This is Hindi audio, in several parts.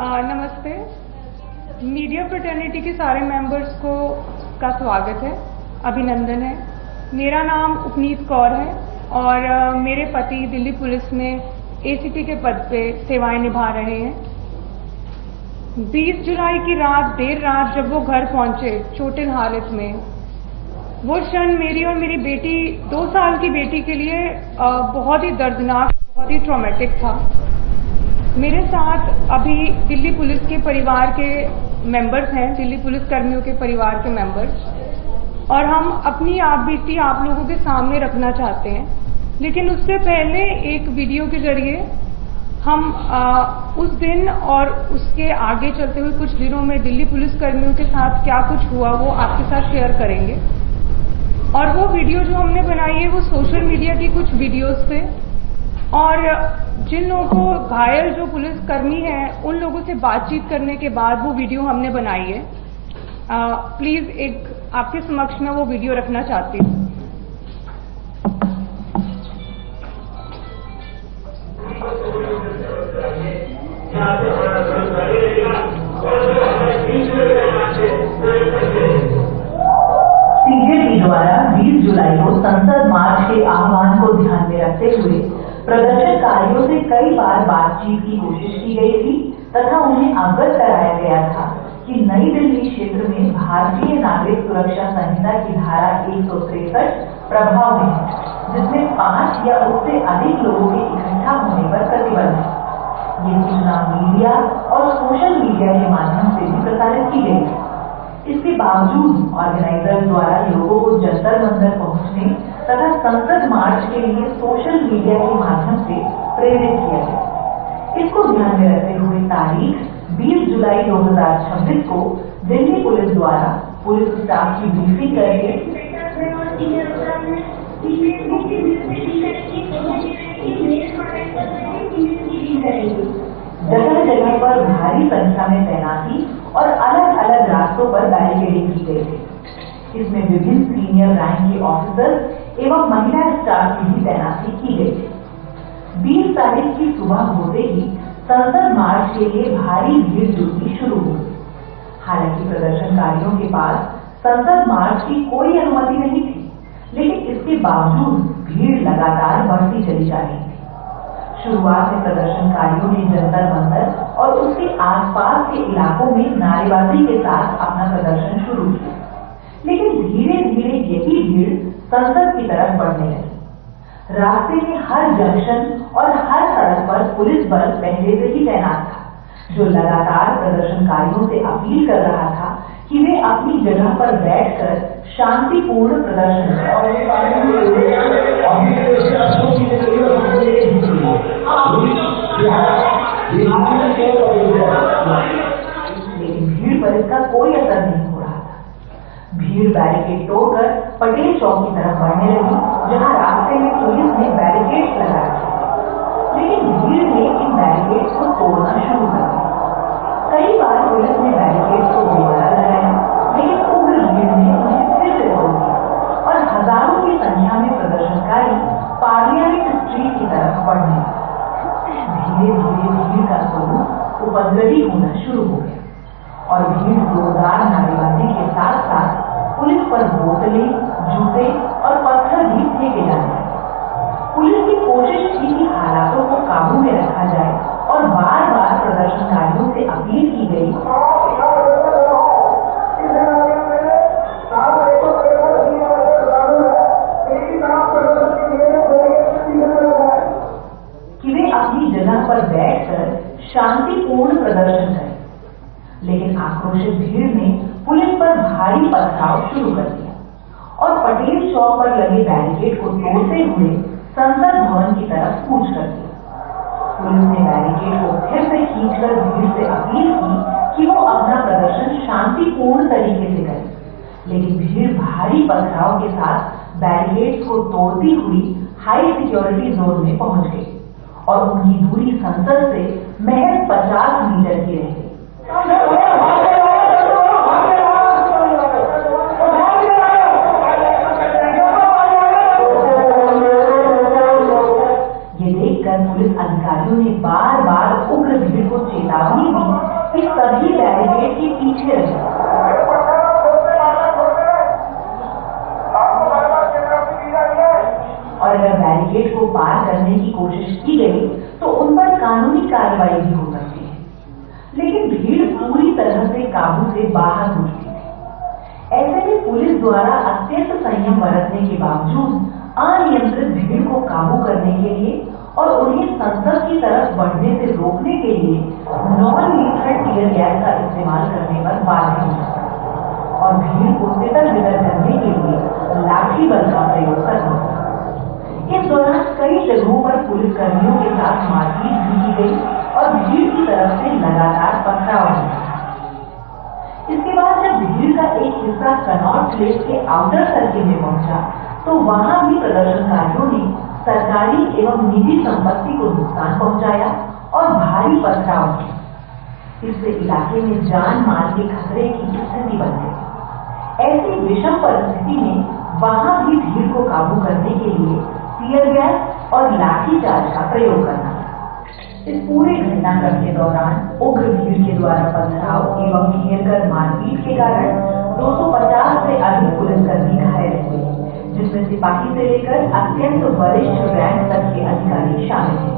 नमस्ते। मीडिया फ्रेटर्निटी के सारे मेंबर्स को का स्वागत है, अभिनंदन है। मेरा नाम उपनीत कौर है और मेरे पति दिल्ली पुलिस में एसीपी के पद पे सेवाएं निभा रहे हैं। 20 जुलाई की रात देर रात जब वो घर पहुंचे चोटिल हालत में, वो क्षण मेरी और मेरी बेटी 2 साल की बेटी के लिए बहुत ही दर्दनाक, बहुत ही ट्रॉमेटिक था। मेरे साथ अभी दिल्ली पुलिस के परिवार के मेंबर्स हैं, दिल्ली पुलिस कर्मियों के परिवार के मेंबर्स, और हम अपनी आप बीती आप लोगों के सामने रखना चाहते हैं। लेकिन उससे पहले एक वीडियो के जरिए हम उस दिन और उसके आगे चलते हुए कुछ दिनों में दिल्ली पुलिस कर्मियों के साथ क्या कुछ हुआ वो आपके साथ शेयर करेंगे। और वो वीडियो जो हमने बनाई है वो सोशल मीडिया की कुछ वीडियोस पे, और जिन लोगों को घायल जो पुलिस कर्मी हैं उन लोगों से बातचीत करने के बाद वो वीडियो हमने बनाई है। प्लीज एक आपके समक्ष में वो वीडियो रखना चाहती हूँ। सीजेपी द्वारा 20 जुलाई को संसद मार्च के आह्वान को ध्यान में रखते हुए प्रदर्शनकारियों से कई बार बातचीत की कोशिश की गई थी तथा उन्हें अवगत कराया गया था कि नई दिल्ली क्षेत्र में भारतीय नागरिक सुरक्षा संहिता की धारा 163 प्रभाव में है, जिसमें 5 या उससे अधिक लोगों के इकट्ठा होने पर प्रतिबंध है। ये सूचना मीडिया और सोशल मीडिया के माध्यम से भी प्रसारित की गई है। इसके बावजूद ऑर्गेनाइजर द्वारा लोगों को जंतर मंतर पहुंचने तथा संसद मार्च के लिए सोशल मीडिया के माध्यम से प्रेरित किया गया। इसको ध्यान में रखते हुए तारीख 20 जुलाई 2026 को दिल्ली पुलिस द्वारा पुलिस स्टाफ की ब्रीफिंग करके जगह जगह पर भारी संख्या में तैनाती और अलग अलग रास्तों पर बैरिकेडिंग की गई थी। इसमें विभिन्न सीनियर रैंक के ऑफिसर्स एवं महिला स्टाफ की भी तैनाती की गई थी। 20 तारीख की सुबह होते ही संसद मार्च के लिए भारी भीड़ जुटनी शुरू हो गई। हालांकि प्रदर्शनकारियों के पास संसद मार्च की कोई अनुमति नहीं थी, लेकिन इसके बावजूद भीड़ लगातार बढ़ती चली जा रही थी। शुरुआत में प्रदर्शनकारियों ने जंतर मंतर और उसके आसपास के इलाकों में नारेबाजी के साथ अपना प्रदर्शन शुरू किया, लेकिन धीरे धीरे यही भीड़ संसद की तरफ बढ़ने लगी। रास्ते में हर जंक्शन और हर सड़क पर पुलिस बल पहले से ही तैनात था, जो लगातार प्रदर्शनकारियों से अपील कर रहा था कि वे अपनी जगह पर बैठकर शांतिपूर्ण प्रदर्शन लेकिन भीड़ पर इसका कोई असर नहीं हो रहा था। भीड़ बैरिकेड तोड़कर पटेल चौक की तरफ बढ़ने लगी, जहां रास्ते में पुलिस ने बैरिकेड लगा रखे, लेकिन भीड़ ने इन बैरिकेड को तोड़ना शुरू कर दिया। कई बार पुलिस ने बैरिकेड को दोबारा लगाया, लेकिन उग्र भीड़ ने उन्हें फिर से तोड़ दिया और हजारों की संख्या में प्रदर्शनकारी पार्लियामेंट स्ट्रीट की तरफ बढ़ने लगे। धीरे धीरे भीड़ का स्वरूप उपद्रवी होना शुरू हो गया और भीड़ जोरदार नारेबाजी के साथ साथ पुलिस पर बोतलें, जूते और पत्थर भी फेंके जाने लगे। पुलिस की कोशिश थी कि हालातों को काबू में रखा जाए और बार बार प्रदर्शनकारियों से अपील की गई कि वे अपनी जगह पर बैठकर शांतिपूर्ण प्रदर्शन करें, लेकिन आक्रोशित भीड़ ने पुलिस पर भारी पथराव शुरू कर दिया और पटेल चौक पर लगे बैरिकेड को तोड़ते हुए संसद भवन की तरफ कूच कर दिया। पुलिस ने बैरिकेड को फिर से खींचकर भीड़ से अपील की कि वो अपना प्रदर्शन शांतिपूर्ण तरीके से करे, लेकिन भीड़ भारी पथराव के साथ बैरिकेड को तोड़ती हुई हाई सिक्योरिटी जोन में पहुंच गई और उनकी दूरी संसद से महज 50 मीटर की रह गई। ये देखकर पुलिस अधिकारियों ने बार बार उग्र भीड़ को चेतावनी दी सभी बैरिकेड के पीछे रहे। और अगर बैरिकेड को पार करने की कोशिश की गई तो उन पर कानूनी कार्रवाई भी हो सकती है, लेकिन भीड़ पूरी तरह से काबू से बाहर हो चुकी थी। ऐसे में पुलिस द्वारा अत्यंत संयम बरतने के बावजूद अनियंत्रित भीड़ को काबू करने के लिए और उन्हें संसद की तरफ बढ़ने से रोकने के लिए नॉन लीथल टीयर गैस का इस्तेमाल करने पर बाध्य हुआ और भीड़ को तितर बितर करने के लिए लाठी बल का प्रयोग करना पड़ा। इस दौरान कई जगहों पर पुलिस कर्मियों के साथ मारपीट भी की गई और भीड़ की तरफ से लगातार पथराव हुआ। इसके बाद जब भीड़ का एक हिस्सा कनॉट प्लेस के आउटर सर्किल में पहुंचा तो वहां भी प्रदर्शनकारियों ने सरकारी एवं निजी संपत्ति को नुकसान पहुंचाया और भारी पथराव किया। इससे इलाके में जान माल के खतरे की स्थिति बन गई। ऐसी विषम परिस्थिति में वहां भी भीड़ को काबू करने के लिए टीयर गैस और लाठीचार्ज का प्रयोग करना। इस पूरे घटनाक्रम के दौरान उग्र भीड़ के द्वारा पथराव एवं घेरकर मारपीट के कारण 250 से अधिक पुलिसकर्मी घायल हुए, जिसमें सिपाही से लेकर अत्यंत वरिष्ठ रैंक तक के अधिकारी शामिल हैं।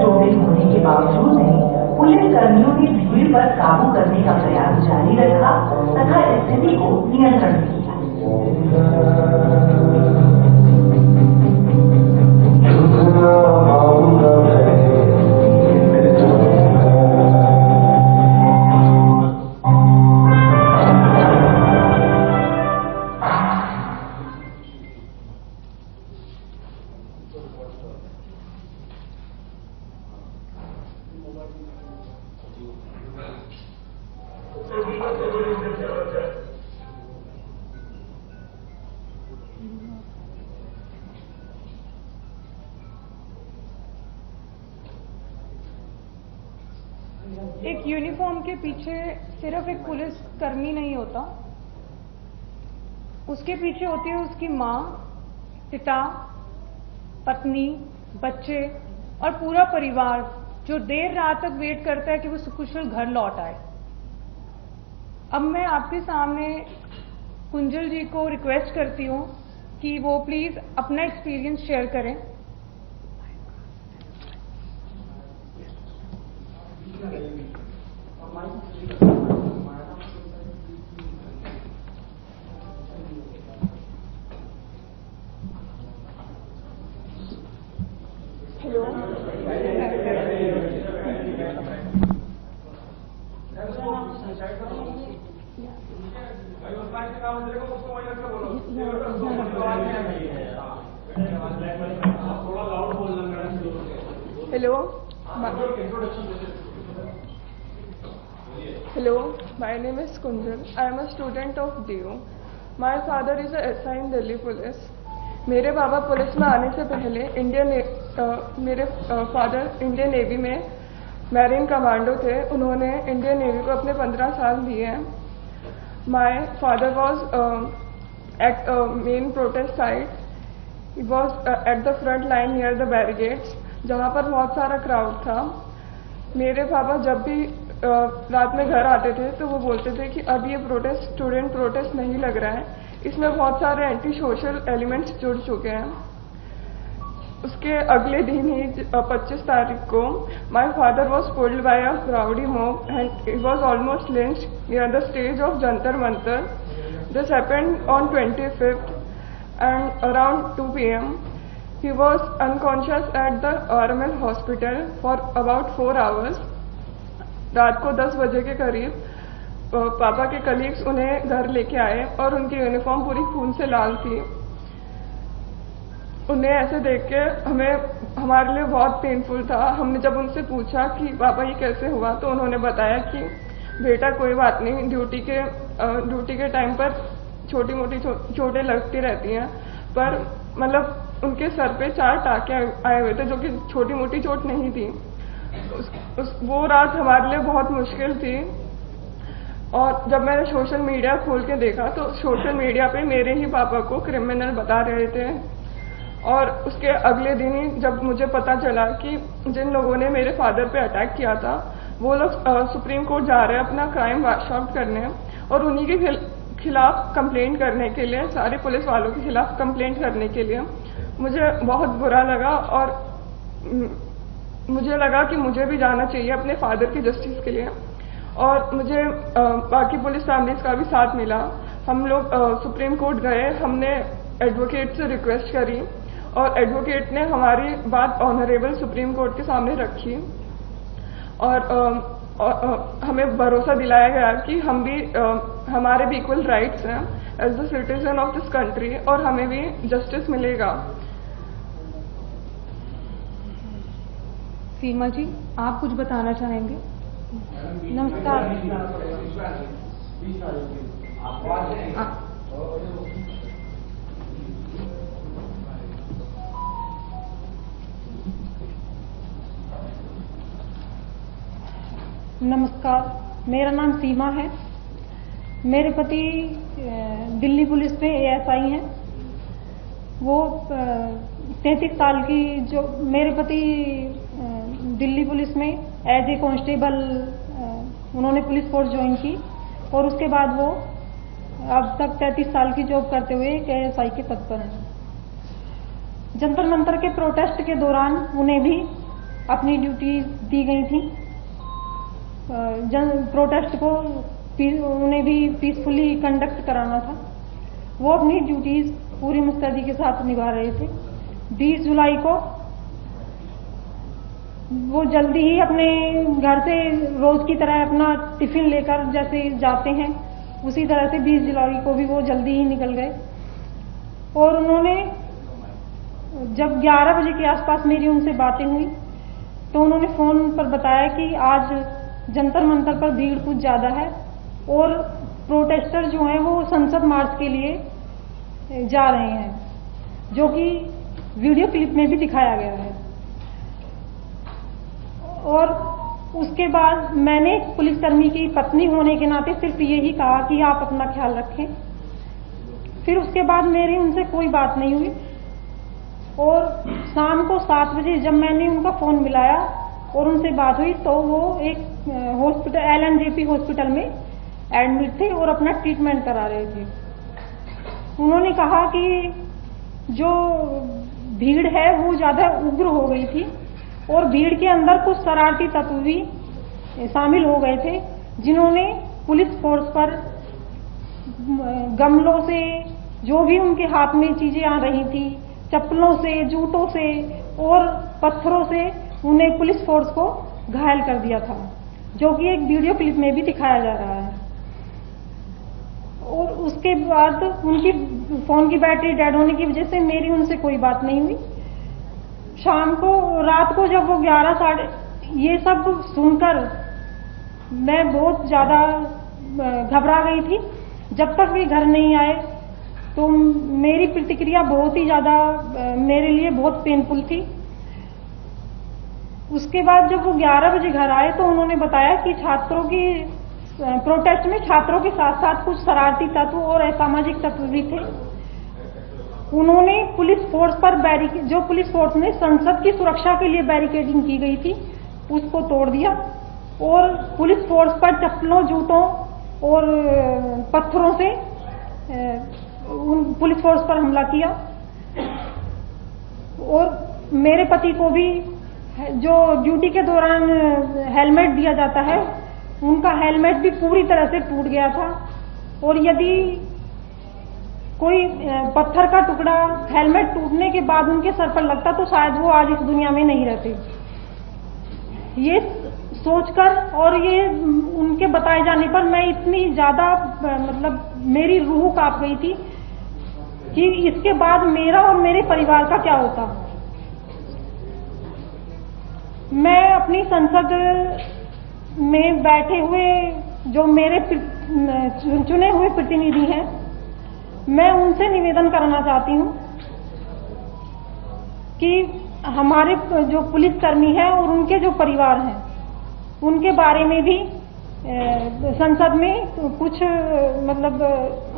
चोटिल होने के बावजूद भी पुलिस कर्मियों ने भीड़ पर काबू करने का प्रयास जारी रखा तथा स्थिति को नियंत्रण में किया। एक यूनिफॉर्म के पीछे सिर्फ एक पुलिस कर्मी नहीं होता, उसके पीछे होती है उसकी माँ, पिता, पत्नी, बच्चे और पूरा परिवार जो देर रात तक वेट करता है कि वो सुकुशल घर लौट आए। अब मैं आपके सामने कुंजल जी को रिक्वेस्ट करती हूँ कि वो प्लीज अपना एक्सपीरियंस शेयर करें। Hello, Hello, my name is Kunjal. I am a student of DU. My father is a SI in Delhi Police. मेरे पापा पुलिस में आने से पहले मेरे फादर इंडियन नेवी में मैरीन कमांडो थे। उन्होंने इंडियन नेवी को अपने 15 साल दिए हैं। My father was at a main protest site. He was at the front line near the barricades, जहाँ पर बहुत सारा क्राउड था। मेरे पापा जब भी रात में घर आते थे तो वो बोलते थे कि अब ये प्रोटेस्ट स्टूडेंट प्रोटेस्ट नहीं लग रहा है, इसमें बहुत सारे एंटी सोशल एलिमेंट्स जुड़ चुके हैं। उसके अगले दिन ही 25 तारीख को my father was pulled bye a crowdy mob and he was almost lynched near the stage of Jantar Mantar. This happened on 25th and around 2 p.m. he was unconscious at the RML hospital for about 4 hours. रात को 10 बजे के करीब पापा के कलीग्स उन्हें घर लेके आए और उनकी यूनिफॉर्म पूरी खून से लाल थी। उन्हें ऐसे देख के हमारे लिए बहुत पेनफुल था। हमने जब उनसे पूछा कि पापा ये कैसे हुआ तो उन्होंने बताया कि बेटा कोई बात नहीं, ड्यूटी के टाइम पर छोटी मोटी चोटें लगती रहती हैं, पर मतलब उनके सर पे 4 टाँके आए हुए थे जो कि छोटी मोटी चोट नहीं थी। वो रात हमारे लिए बहुत मुश्किल थी। और जब मैंने सोशल मीडिया खोल के देखा तो सोशल मीडिया पे मेरे ही पापा को क्रिमिनल बता रहे थे। और उसके अगले दिन ही जब मुझे पता चला कि जिन लोगों ने मेरे फादर पे अटैक किया था वो लोग सुप्रीम कोर्ट जा रहे हैं अपना क्राइम वॉश आउट करने, और उन्हीं के खिलाफ कंप्लेंट करने के लिए, सारे पुलिस वालों के खिलाफ कंप्लेंट करने के लिए मुझे बहुत बुरा लगा। और मुझे लगा कि मुझे भी जाना चाहिए अपने फादर की जस्टिस के लिए। और मुझे बाकी पुलिस फैमिलीज का भी साथ मिला। हम लोग सुप्रीम कोर्ट गए, हमने एडवोकेट से रिक्वेस्ट करी और एडवोकेट ने हमारी बात ऑनरेबल सुप्रीम कोर्ट के सामने रखी और हमें भरोसा दिलाया गया कि हम भी हमारे भी इक्वल राइट्स हैं as the citizen of this country और हमें भी जस्टिस मिलेगा। सीमा जी, आप कुछ बताना चाहेंगे? नमस्कार। नमस्कार, मेरा नाम सीमा है। मेरे पति दिल्ली पुलिस में ASI हैं। वो 33 साल की, जो मेरे पति दिल्ली पुलिस में एज ए कांस्टेबल उन्होंने पुलिस फोर्स ज्वाइन की और उसके बाद वो अब तक 33 साल की जॉब करते हुए ASI के पद पर हैं। जंतर मंतर के प्रोटेस्ट के दौरान उन्हें भी अपनी ड्यूटी दी गई थी। प्रोटेस्ट को उन्हें भी पीसफुली कंडक्ट कराना था। वो अपनी ड्यूटीज पूरी मुस्तैदी के साथ निभा रहे थे। 20 जुलाई को वो जल्दी ही अपने घर से रोज की तरह अपना टिफिन लेकर जैसे जाते हैं उसी तरह से 20 जुलाई को भी वो जल्दी ही निकल गए। और उन्होंने जब 11 बजे के आसपास मेरी उनसे बातें हुई तो उन्होंने फोन पर बताया कि आज जंतर मंतर पर भीड़ कुछ ज्यादा है और प्रोटेस्टर जो हैं वो संसद मार्च के लिए जा रहे हैं, जो कि वीडियो क्लिप में भी दिखाया गया है। और उसके बाद मैंने पुलिसकर्मी की पत्नी होने के नाते सिर्फ यही कहा कि आप अपना ख्याल रखें। फिर उसके बाद मेरी उनसे कोई बात नहीं हुई। और शाम को 7 बजे जब मैंने उनका फोन मिलाया और उनसे बात हुई तो वो एक हॉस्पिटल LNJP हॉस्पिटल में एडमिट थे और अपना ट्रीटमेंट करा रहे थे। उन्होंने कहा कि जो भीड़ है वो ज्यादा उग्र हो गई थी और भीड़ के अंदर कुछ शरारती तत्व भी शामिल हो गए थे, जिन्होंने पुलिस फोर्स पर गमलों से, जो भी उनके हाथ में चीजें आ रही थी, चप्पलों से, जूतों से और पत्थरों से उन्हें पुलिस फोर्स को घायल कर दिया था, जो कि एक वीडियो क्लिप में भी दिखाया जा रहा है। और उसके बाद उनकी फोन की बैटरी डेड होने की वजह से मेरी उनसे कोई बात नहीं हुई। शाम को, रात को जब वो 11 साढ़े, ये सब सुनकर मैं बहुत ज्यादा घबरा गई थी। जब तक वे घर नहीं आए तो मेरी प्रतिक्रिया बहुत ही ज्यादा मेरे लिए बहुत पेनफुल थी। उसके बाद जब वो 11 बजे घर आए तो उन्होंने बताया कि छात्रों की प्रोटेस्ट में छात्रों के साथ साथ कुछ शरारती तत्व और असामाजिक तत्व भी थे। उन्होंने पुलिस फोर्स पर जो पुलिस फोर्स ने संसद की सुरक्षा के लिए बैरिकेडिंग की गई थी उसको तोड़ दिया और पुलिस फोर्स पर चप्पलों, जूतों और पत्थरों से पुलिस फोर्स पर हमला किया। और मेरे पति को भी जो ड्यूटी के दौरान हेलमेट दिया जाता है, उनका हेलमेट भी पूरी तरह से टूट गया था। और यदि कोई पत्थर का टुकड़ा हेलमेट टूटने के बाद उनके सर पर लगता तो शायद वो आज इस दुनिया में नहीं रहते। ये सोचकर और ये उनके बताए जाने पर मैं इतनी ज्यादा मतलब मेरी रूह कांप गई थी कि इसके बाद मेरा और मेरे परिवार का क्या होता। मैं अपनी संसद में बैठे हुए जो मेरे चुने हुए प्रतिनिधि हैं, मैं उनसे निवेदन करना चाहती हूं कि हमारे जो पुलिसकर्मी हैं और उनके जो परिवार हैं उनके बारे में भी संसद में कुछ मतलब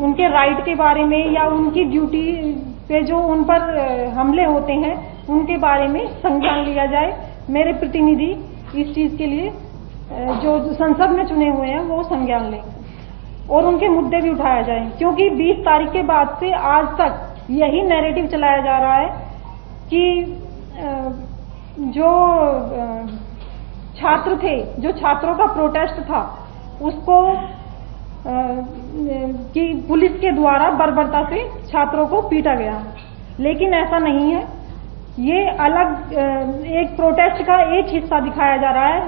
उनके राइट के बारे में या उनकी ड्यूटी पे जो उन पर हमले होते हैं उनके बारे में संज्ञान लिया जाए। मेरे प्रतिनिधि इस चीज के लिए जो संसद में चुने हुए हैं वो संज्ञान लें और उनके मुद्दे भी उठाया जाए, क्योंकि 20 तारीख के बाद से आज तक यही नैरेटिव चलाया जा रहा है कि जो छात्र थे, जो छात्रों का प्रोटेस्ट था उसको कि पुलिस के द्वारा बर्बरता से छात्रों को पीटा गया, लेकिन ऐसा नहीं है। ये अलग एक प्रोटेस्ट का एक हिस्सा दिखाया जा रहा है,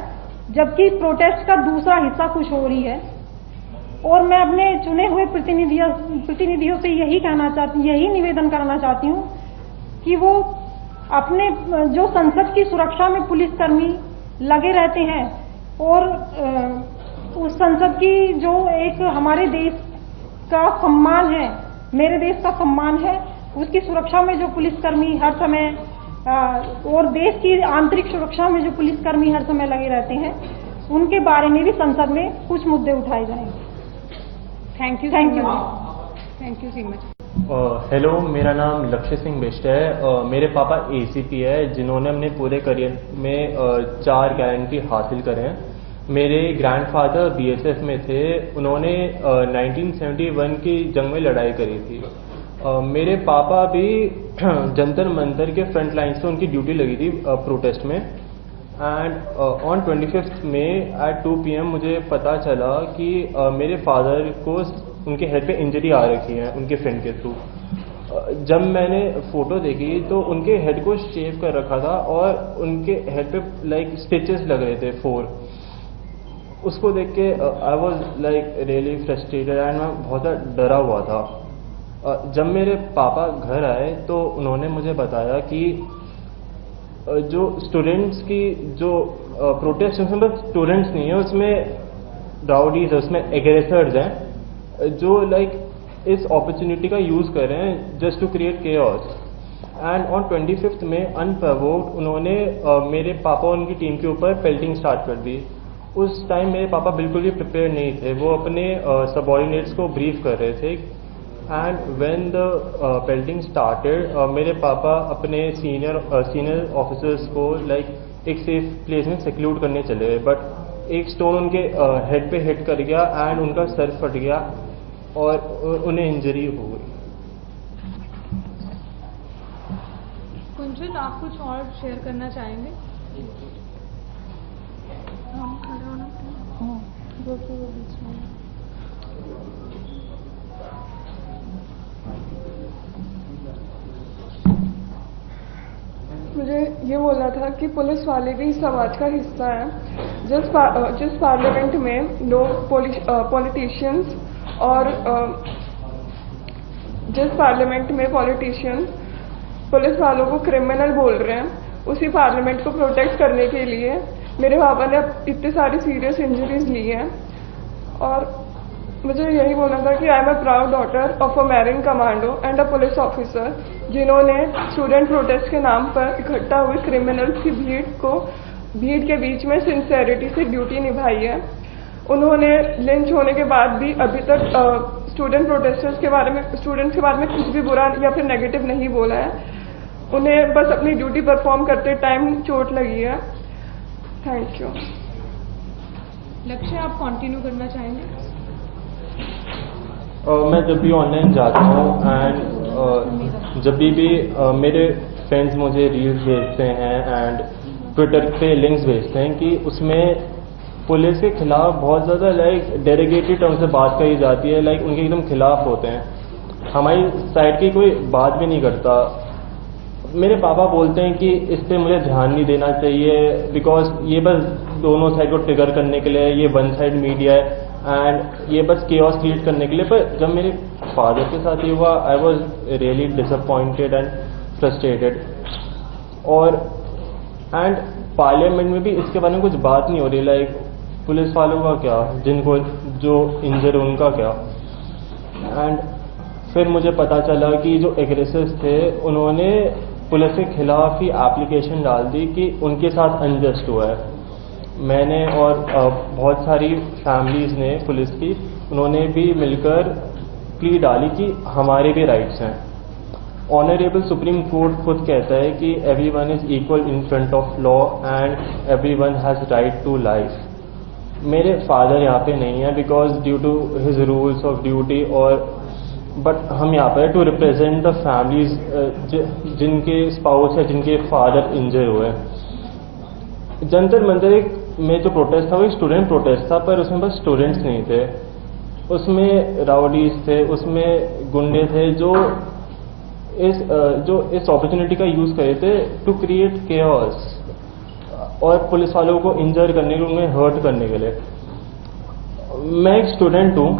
जबकि प्रोटेस्ट का दूसरा हिस्सा कुछ हो रही है। और मैं अपने चुने हुए प्रतिनिधियों से यही निवेदन करना चाहती हूँ कि वो अपने जो संसद की सुरक्षा में पुलिसकर्मी लगे रहते हैं और उस संसद की जो एक हमारे देश का सम्मान है, मेरे देश का सम्मान है, उसकी सुरक्षा में जो पुलिसकर्मी हर समय और देश की आंतरिक सुरक्षा में जो पुलिसकर्मी हर समय लगे रहते हैं, उनके बारे में भी संसद में कुछ मुद्दे उठाए जाएंगे। Thank you so much. Hello, मेरा नाम लक्ष्य सिंह बिष्ट है। मेरे पापा एसीपी है, जिन्होंने अपने पूरे करियर में 4 गारंटी हासिल करे हैं। मेरे ग्रैंडफादर बीएसएफ में थे, उन्होंने 1971 की जंग में लड़ाई करी थी। मेरे पापा भी जंतर मंतर के फ्रंट लाइन से उनकी ड्यूटी लगी थी प्रोटेस्ट में। And on 25 May at 2 PM मुझे पता चला कि मेरे फादर को उनके हेड पे इंजरी आ रखी है उनके फ्रेंड के थ्रू। जब मैंने फोटो देखी तो उनके हेड को शेव कर रखा था और उनके हेड पे लाइक स्टिचेस लग रहे थे 4। उसको देख के I was like really frustrated and मैं बहुत डरा हुआ था। जब मेरे पापा घर आए तो उन्होंने मुझे बताया कि जो स्टूडेंट्स की जो प्रोटेस्ट है उसमें बस स्टूडेंट्स नहीं है, उसमें राउडीज है, उसमें एग्रेसर्स हैं जो लाइक इस अपॉर्चुनिटी का यूज कर रहे हैं just to create chaos. And on 25 May unprovoked उन्होंने मेरे पापा और उनकी टीम के ऊपर पेल्टिंग स्टार्ट कर दी। उस टाइम मेरे पापा बिल्कुल भी प्रिपेयर नहीं थे, वो अपने सबऑर्डिनेट्स को ब्रीफ कर रहे थे। And when the pelting started मेरे पापा अपने सीनियर ऑफिसर्स को लाइक एक सेफ प्लेस में सिक्यूर करने चले गए, बट एक स्टोन उनके हेड पे हिट कर गया एंड उनका सर फट गया और उन्हें इंजरी हो गई। कुंजल, आप कुछ और शेयर करना चाहेंगे? मुझे ये बोलना था कि पुलिस वाले भी समाज का हिस्सा है। जिस पार्लियामेंट में लोग पॉलिटिशियंस और जिस पार्लियामेंट में पॉलिटिशियंस पुलिस वालों को क्रिमिनल बोल रहे हैं, उसी पार्लियामेंट को प्रोटेक्ट करने के लिए मेरे पापा ने इतनी सारी सीरियस इंजरीज ली हैं। और मुझे यही बोलना था कि I am a proud daughter of a marine commando and a police officer, जिन्होंने स्टूडेंट प्रोटेस्ट के नाम पर इकट्ठा हुए क्रिमिनल्स की भीड़ के बीच में सिंसेरिटी से ड्यूटी निभाई है। उन्होंने लिंच होने के बाद भी अभी तक स्टूडेंट्स के बारे में कुछ भी बुरा या फिर नेगेटिव नहीं बोला है। उन्हें बस अपनी ड्यूटी परफॉर्म करते टाइम चोट लगी है। Thank you. लक्ष्य, आप कंटिन्यू करना चाहेंगे? मैं जब भी ऑनलाइन जाता हूँ एंड जब भी मेरे फ्रेंड्स मुझे रील्स भेजते हैं एंड ट्विटर पे लिंक्स भेजते हैं कि उसमें पुलिस के खिलाफ बहुत ज़्यादा लाइक डेरोगेटरी टर्म से बात करी जाती है, लाइक उनके एकदम खिलाफ होते हैं, हमारी साइड की कोई बात भी नहीं करता। मेरे पापा बोलते हैं कि इस पर मुझे ध्यान नहीं देना चाहिए बिकॉज ये बस दोनों साइड को ट्रिगर करने के लिए, ये वन साइड मीडिया है एंड ये बस केओस क्रिएट करने के लिए। पर जब मेरे फादर के साथ ये हुआ, I was really disappointed and frustrated. और एंड पार्लियामेंट में भी इसके बारे में कुछ बात नहीं हो रही, लाइक पुलिस वालों का क्या, जिनको जो इंजर उनका क्या। एंड फिर मुझे पता चला कि जो एग्रेसर्स थे उन्होंने पुलिस के खिलाफ ही एप्लीकेशन डाल दी कि उनके साथ अनजस्ट हुआ है। मैंने और बहुत सारी फैमिलीज़ ने पुलिस की, उन्होंने भी मिलकर प्ली डाली कि हमारे भी राइट्स हैं। ऑनरेबल सुप्रीम कोर्ट खुद कहता है कि everyone is equal in front of law and everyone has right to life. मेरे फादर यहाँ पे नहीं है because due to his rules of duty, और बट हम यहाँ पर टू रिप्रेजेंट द फैमिलीज जिनके स्पाउस या जिनके फादर इंजर हुए। जंतर मंतर में जो प्रोटेस्ट था वो एक स्टूडेंट प्रोटेस्ट था, पर उसमें बस स्टूडेंट्स नहीं थे, उसमें राउडीज थे, उसमें गुंडे थे जो इस अपॉर्चुनिटी का यूज़ करे थे टू क्रिएट केओस और पुलिस वालों को इंजर करने के लिए, उन्हें हर्ट करने के लिए। मैं एक स्टूडेंट हूँ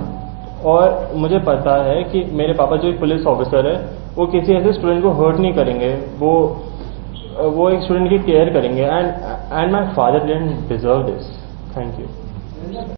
और मुझे पता है कि मेरे पापा जो एक पुलिस ऑफिसर है वो किसी ऐसे स्टूडेंट को हर्ट नहीं करेंगे, वो एक स्टूडेंट की केयर करेंगे, and my father didn't deserve this. Thank you.